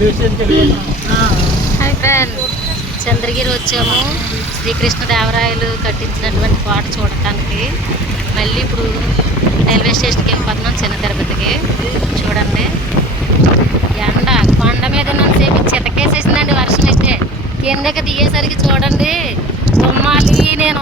Hi friend. Chandragiri వచ్చాము. శ్రీకృష్ణదేవరాయలు కట్టించినటువంటి కోట చూడటానికి. మళ్ళీ ఇప్పుడు రైల్వే స్టేషన్కి వెళ్ళిపోతున్నాం చిన్న తిరుపతికి. చూడండి. ఎండ కొండ మీద సేపు చితకేసేసిందండి వర్షం అయితే. కిందకి దిగేసరికి చూడండి. తుమ్మాలి నేను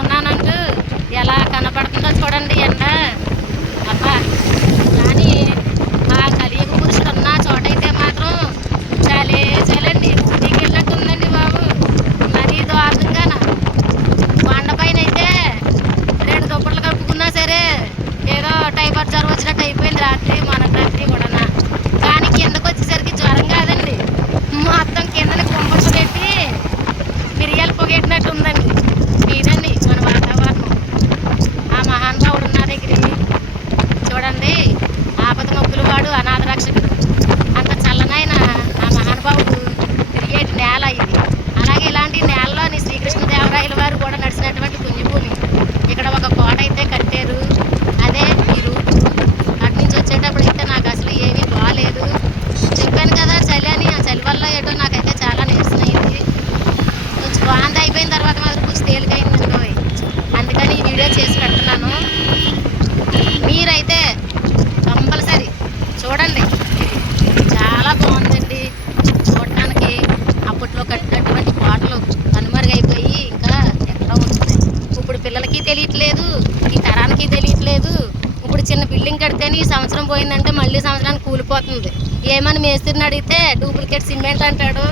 చిన్న బిల్డింగ్ కడితేనే ఈ సంవత్సరం పోయిందంటే మళ్ళీ సంవత్సరానికి కూలిపోతుంది. ఏమని మేస్త్రిని అడిగితే డూప్లికేట్ సిమెంట్ అంటాడు.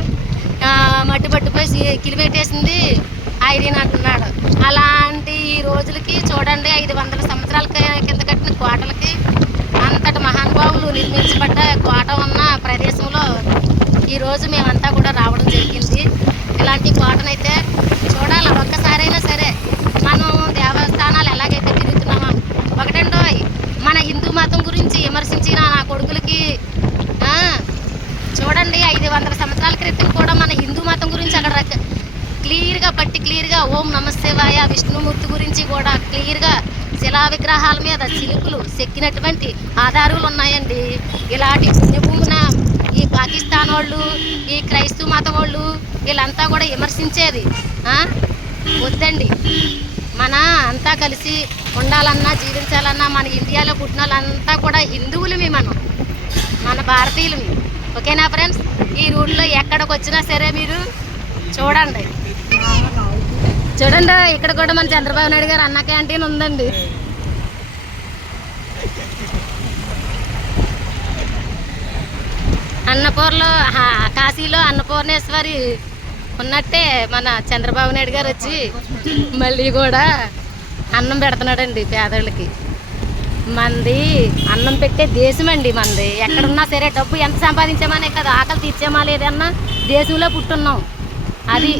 ఆ, మట్టి పట్టుపోయి కిలిపెట్టేసింది కిలి పెట్టేసింది అంటున్నాడు. అలాంటి ఈ రోజులకి చూడండి ఐదు వందల సంవత్సరాల కింద కట్టిన కోటలకి అంతటి మహానుభావులు నిర్మించబడ్డ కోట ఉన్న ప్రదేశంలో ఈరోజు మేమంతా కూడా రావడం జరిగింది. ఇలాంటి కోటనైతే చూడాలి ఒక్కసారైనా సరే మనం దేవస్థానాలు ఎలాగైతే తిరుగుతున్నామో ఒకటండోయ్ మన హిందూ మతం గురించి విమర్శించిన నా కొడుకులకి ఆ, చూడండి ఐదు వందల సంవత్సరాల క్రితం కూడా మన హిందూ మతం గురించి అక్కడ క్లియర్గా పట్టి క్లియర్గా ఓం నమశివాయ విష్ణుమూర్తి గురించి కూడా క్లియర్గా శిలా విగ్రహాల మీద చిలుకులు చెక్కినటువంటి ఆధారాలు ఉన్నాయండి. ఇలాంటి పుణ్యభూమున ఈ పాకిస్తాన్ వాళ్ళు ఈ క్రైస్తవ మతం వాళ్ళు వీళ్ళంతా కూడా విమర్శించేది. వద్దండి. మన అంతా కలిసి ఉండాలన్నా జీవించాలన్నా మన ఇండియాలో పుట్టిన వాళ్ళంతా కూడా హిందువులమే మనం. మన భారతీయులమి. ఓకేనా ఫ్రెండ్స్? ఈ రూట్లో ఎక్కడికి వచ్చినా సరే మీరు చూడండి. చూడండి ఇక్కడ కూడా మన చంద్రబాబు నాయుడు గారు అన్న క్యాంటీన్ ఉందండి. అన్నపూర్లో కాశీలో అన్నపూర్ణేశ్వరి ఉన్నట్టే మన చంద్రబాబు నాయుడు గారు వచ్చి మళ్ళీ కూడా అన్నం పెడుతున్నాడండి పేదోళ్ళకి. మంది అన్నం పెట్టే దేశం అండి మంది. ఎక్కడున్నా సరే డబ్బు ఎంత సంపాదించామనే కదా ఆకలి తీర్చామా లేదన్నా దేశంలో పుట్టున్నాం. అది